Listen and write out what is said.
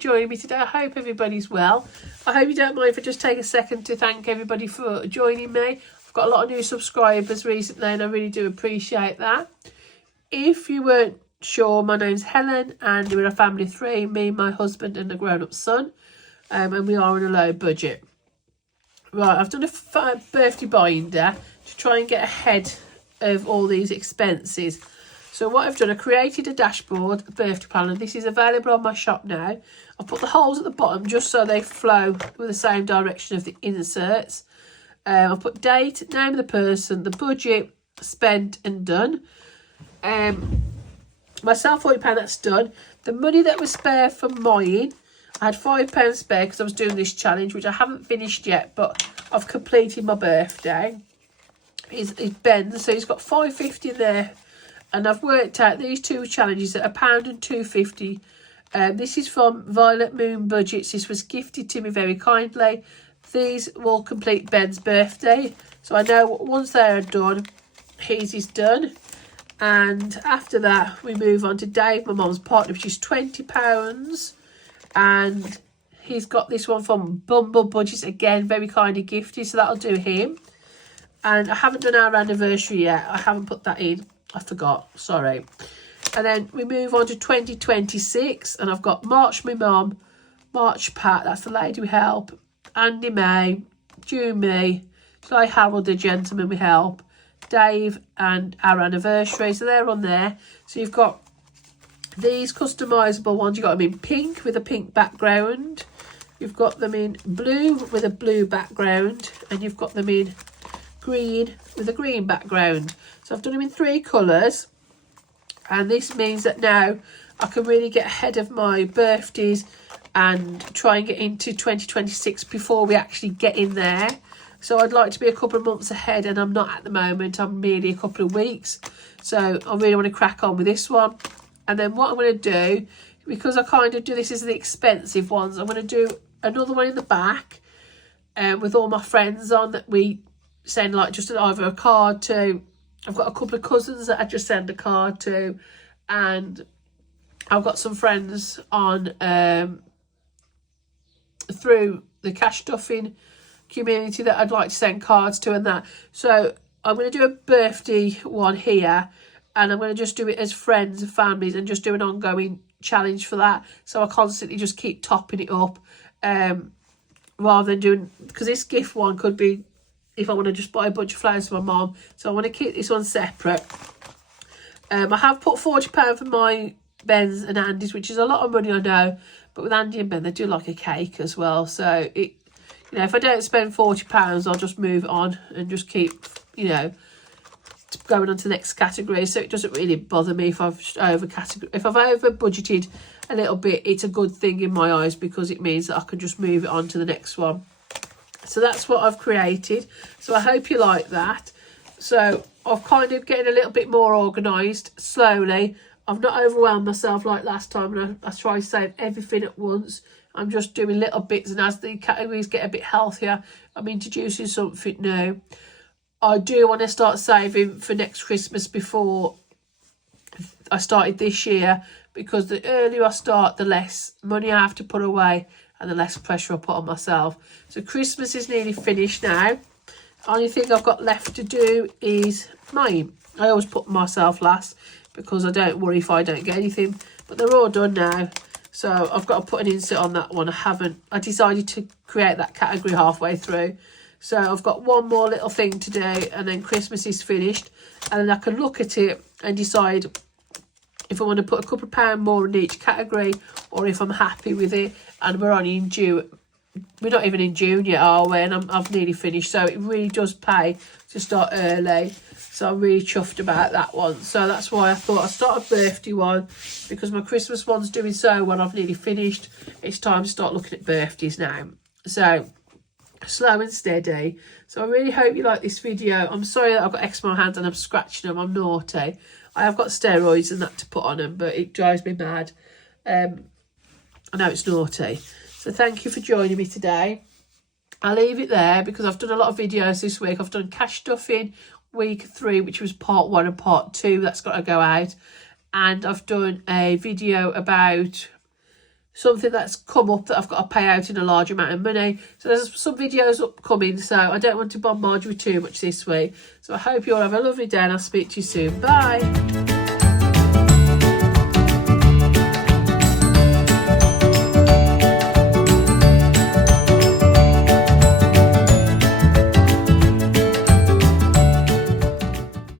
joining me today. I hope everybody's well. I hope you don't mind if I just take a second to thank everybody for joining me. I've got a lot of new subscribers recently and I really do appreciate that. If you weren't sure, my name's Helen and we're a family of three, me, my husband and a grown-up son. And we are on a low budget. Right, I've done a birthday binder to try and get ahead of all these expenses. So what I've done, I created a dashboard, a birthday planner. This is available on my shop now. I've put the holes at the bottom just so they flow with the same direction of the inserts. I've put date, name of the person, the budget, spent and done. Myself £40, that's done. The money that was spare for mine, I had £5 spare because I was doing this challenge, which I haven't finished yet, but I've completed my birthday. Is Ben's, so he's got £5.50 there. And I've worked out these two challenges at £1 and £2.50. This is from Violet Moon Budgets. This was gifted to me very kindly. These will complete Ben's birthday. So I know once they are done, his is done. And after that, we move on to Dave, my mum's partner, which is £20. And he's got this one from Bumble Budgets. Again, very kindly gifted. So that'll do him. And I haven't done our anniversary yet. I haven't put that in. I forgot, sorry. And then we move on to 2026, and I've got March my mum, March Pat, that's the lady we help, Andy May, June me, July Harold the gentleman we help, Dave and our anniversary, so they're on there. So you've got these customisable ones, you've got them in pink with a pink background, you've got them in blue with a blue background, and you've got them in green with a green background. So I've done them in 3 colours, and this means that now I can really get ahead of my birthdays and try and get into 2026 before we actually get in there. So I'd like to be a couple of months ahead, and I'm not at the moment. I'm merely a couple of weeks. So I really want to crack on with this one. And then what I'm going to do, because I kind of do this as the expensive ones, I'm going to do another one in the back with all my friends on that we send like just either a card to. I've got a couple of cousins that I just send a card to, and I've got some friends on through the cash stuffing community that I'd like to send cards to and that. So I'm going to do a birthday one here, and I'm going to just do it as friends and families and just do an ongoing challenge for that. So I constantly just keep topping it up rather than doing, because this gift one could be if I want to just buy a bunch of flowers for my mum. So I want to keep this one separate. I have put £40 for my Ben's and Andy's, which is a lot of money, I know. But with Andy and Ben, they do like a cake as well. So, it, you know, if I don't spend £40, I'll just move on and just keep, you know, going on to the next category. So it doesn't really bother me if I've over budgeted a little bit. It's a good thing in my eyes because it means that I can just move it on to the next one. So that's what I've created. So I hope you like that. So I've kind of getting a little bit more organised slowly. I've not overwhelmed myself like last time, and I try to save everything at once. I'm just doing little bits, and as the categories get a bit healthier, I'm introducing something new. I do want to start saving for next Christmas before I started this year, because the earlier I start, the less money I have to put away and the less pressure I put on myself. So Christmas is nearly finished now. Only thing I've got left to do is mine. I always put myself last because I don't worry if I don't get anything. But they're all done now. So I've got to put an insert on that one. I decided to create that category halfway through. So I've got one more little thing to do, and then Christmas is finished. And then I can look at it and decide if I want to put a couple of pounds more in each category, or if I'm happy with it. And we're only in June. We're not even in June yet, are we? And I've nearly finished. So it really does pay to start early. So I'm really chuffed about that one. So that's why I thought I'd start a birthday one, because my Christmas one's doing so well. I've nearly finished. It's time to start looking at birthdays now. So slow and steady. So I really hope you like this video. I'm sorry that I've got eczema on my hands and I'm scratching them. I'm naughty. I have got steroids and that to put on them, but it drives me mad. I know it's naughty. So thank you for joining me today. I'll leave it there because I've done a lot of videos this week. I've done cash stuffing week 3, which was part 1 and part 2. That's got to go out. And I've done a video about something that's come up that I've got to pay out in a large amount of money. So there's some videos upcoming, so I don't want to bombard you with too much this week. So I hope you all have a lovely day and I'll speak to you soon. Bye.